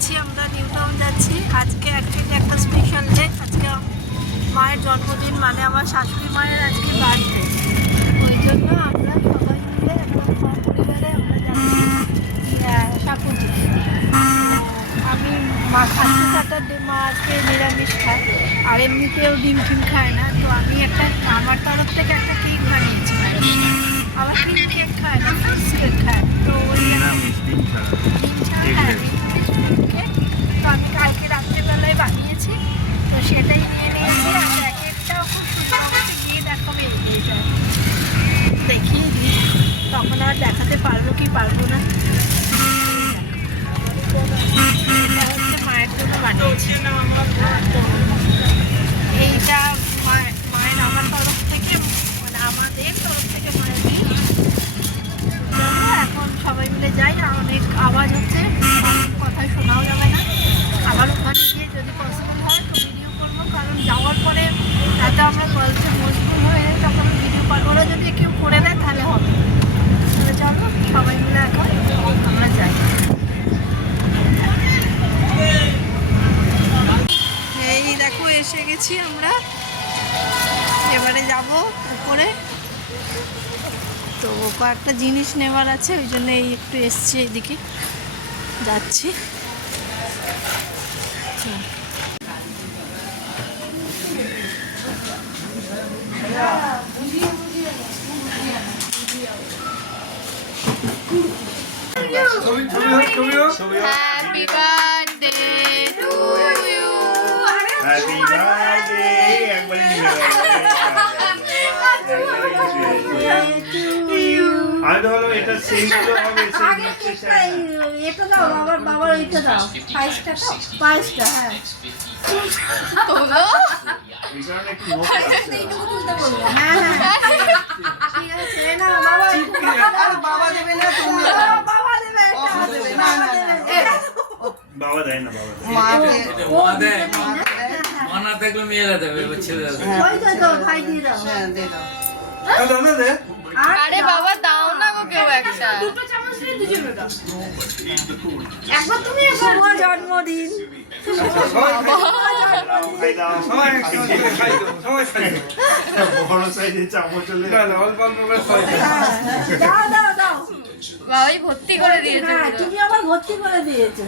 যাচ্ছি, আমরা new town যাচ্ছি। আজকে অ্যাকচুয়ালি একটা স্পেশাল ডে। আজকে মায়ের জন্মদিন, মানে আমার শাশুড়ি মায়ের আজকে বার্থডে। ওই জন্য আমরা সবাই মিলে একদম পরিবারে আমরা যাচ্ছি সাপুজি। আমি ফার্স্ট স্যাটারডে মা আজকে নিরামিষ খায়, আর এমনিতেও ডিম টিম খায় না। তো আমি আমার তরফ থেকে একটা কেক বানিয়েছি। আবার ক্রিম কেক খায় না, ফ্রুটস কেক খায়। তো ওই ডিম ছাড়া তো আমি কালকে রাত্রেবেলায় বানিয়েছি, তো সেটাই নিয়ে নিয়েছি। আর প্যাকেটটাও খুব সুন্দর গিয়ে দেখাবে, এগিয়ে যায় দেখিয়ে দিই, তখন আর দেখাতে পারবো কি পারবো না। এটা হচ্ছে মায়ের জন্য বানিয়েছি। এইটা মায়ের আমার তরফ থেকে, মানে আমাদের তরফ থেকে মায়ের জন্য। এখন সবাই মিলে যাই, না অনেক আওয়াজ হচ্ছে, অনেক কথা শোনাও যাবে না। আবার ওখানে গিয়ে যদি পসিবল হয় তো ভিডিও করবো, কারণ যাওয়ার পরে এত আমরা গল্পে মজবুর হয়ে তখন ভিডিও করবো। ওরা যদি কেউ করে দেয় তাহলে হবে। তাহলে চলো সবাই মিলে এখন আমরা যাই। এই দেখো এসে গেছি আমরা, এবারে যাব উপরে। তো কয়েকটা জিনিস নেওয়ার আছে, ওই জন্য এই একটু এসছি, এইদিকে যাচ্ছি। Happy birthday to you. Happy birthday. আমি তো বললাম এটা সিম্পল হবে, এটা দাও বাবার এটা দাও, পায়েসটা দাও, পায়েসটা। হ্যাঁ তোলো, এই কারণে একটু নোট আছে। এইটুকু তুলতে বলবো। হ্যাঁ ঠিক আছে, না বাবা দেবে না, তুমি বাবা দেবে, বাবা দেয় না, মা না থাকলে মেয়েরা দেবে, ছেলেরা দেবে। ওই তো ভাই দিয়ে দাও। হ্যাঁ দে দাও। আরে বাবা দাও না গো কেউ একটা। দুটো চামচ দিয়ে দুজনে দাও। একবার তুমি একবার জন্মদিন। বড় সাইজের চামচ হলে দাও। বাবাই ভর্তি করে দিয়েছে হ্যাঁ, তুমি আবার ভর্তি করে দিয়েছো।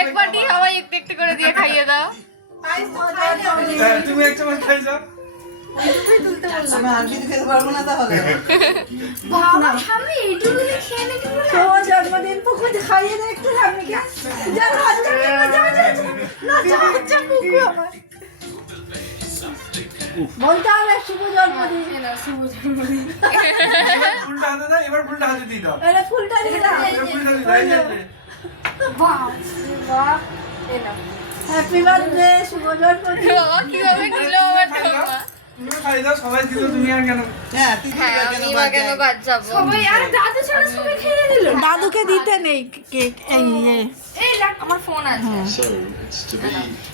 এক বাটি সবাই একটু একটু করে দিয়ে খাইয়ে দাও। তুমি এক চামচ খাই যাও। জন্মদিন পুকুর খাইয়ে দে একটু, বলতে হবে শুভ জন্মদিন। ফুলটা হাতে দাও, এবার ফুলটা হাতে দিয়ে দাও। এটা ফুলটা দিয়ে দাও। হ্যাপি বার্থডে, শুভ জন্মদিন। বাবা কিভাবে নিল আমার ঠাম্মা? তুমি খাই দাও, সবাই দিল, তুমি আর কেন? হ্যাঁ আমি বা কেন বাদ যাবো? দাদুকে দিতে নেই কেক। এই দেখ আমার ফোন আছে।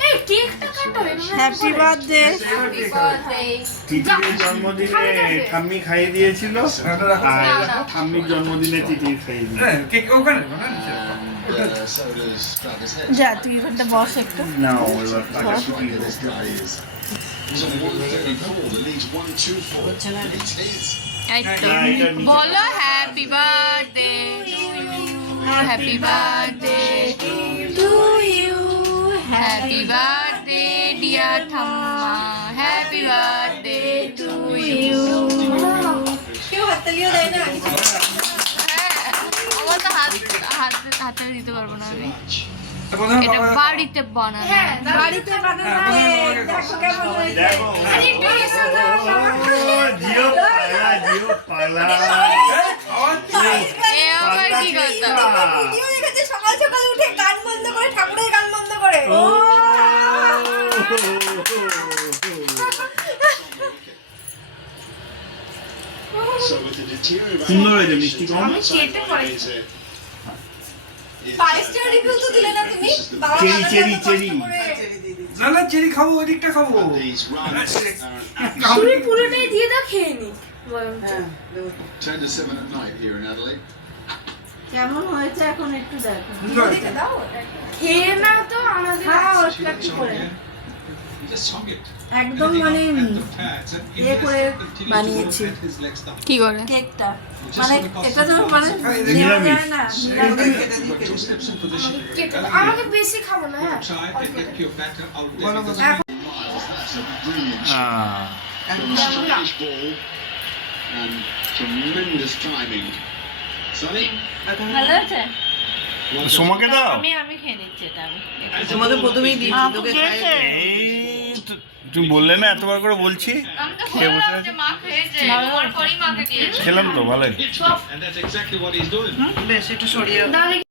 এই কেকটা কাটো। Happy birthday. Happy birthday. Titir জন্মদিনে ঠাম্মি খাইয়ে দিয়েছিল, আর ঠাম্মির জন্মদিনে তিতির খাইয়ে দিয়েছিল। হ্যাঁ, কেক ওখানে না? যা তুই ওখানটা বস একটু। না এবার কাটাকুটি হোক। এই তো বলো happy birthday happy birthday to you, happy birthday dear ঠাম্মা হ্যাপি বার্থডে টু ইউ। কেউ হাততালিও দেয় না। আমার তো হাতে দিতে পারবো না আমি। প্রথমে এটা বাবা বাড়িতে বানানো। বাড়িতে বানানো কেক, দেখো কেমন হয়েছে। দেখো জিও পালা এ আবার কি কথা? ভিডিও দেখেছে সকাল সকাল উঠে গান বন্ধ করে, ঠাকুরের গান বন্ধ করে। সুন্দর হয়েছে, মিষ্টি কম। পায়েসটা রিভিউ তো দিলে না তুমি। চেরি চেরি না না, চেরি খাবো, ওই দিকটা খাবো। তুমি পুরোটাই দিয়ে দাও, খেয়ে নি। 10 to 7 at night here in Adelaide. কেমন হয়েছে এখন একটু দেখো। খেয়ে নাও তো আমাদের খাও একটু একটু করে। একদম মানে ইয়ে করে বানিয়েছি কি করে? কেকটা, মানে এটা তো মানে নেওয়া যায় না, আমাকে বেশি খাবো না। হ্যাঁ ভালো আছে। সোমাকে দাও। আমি খেয়ে নিচ্ছি এটা। তোমাকে প্রথমেই দিয়েছি আপু তোকে খেয়েছে? এই তো- তুমি বললে না এতবার করে বলছি। খেয়ে বসে আছি। খেলাম তো ভালোই। বেশ একটু সরিয়ে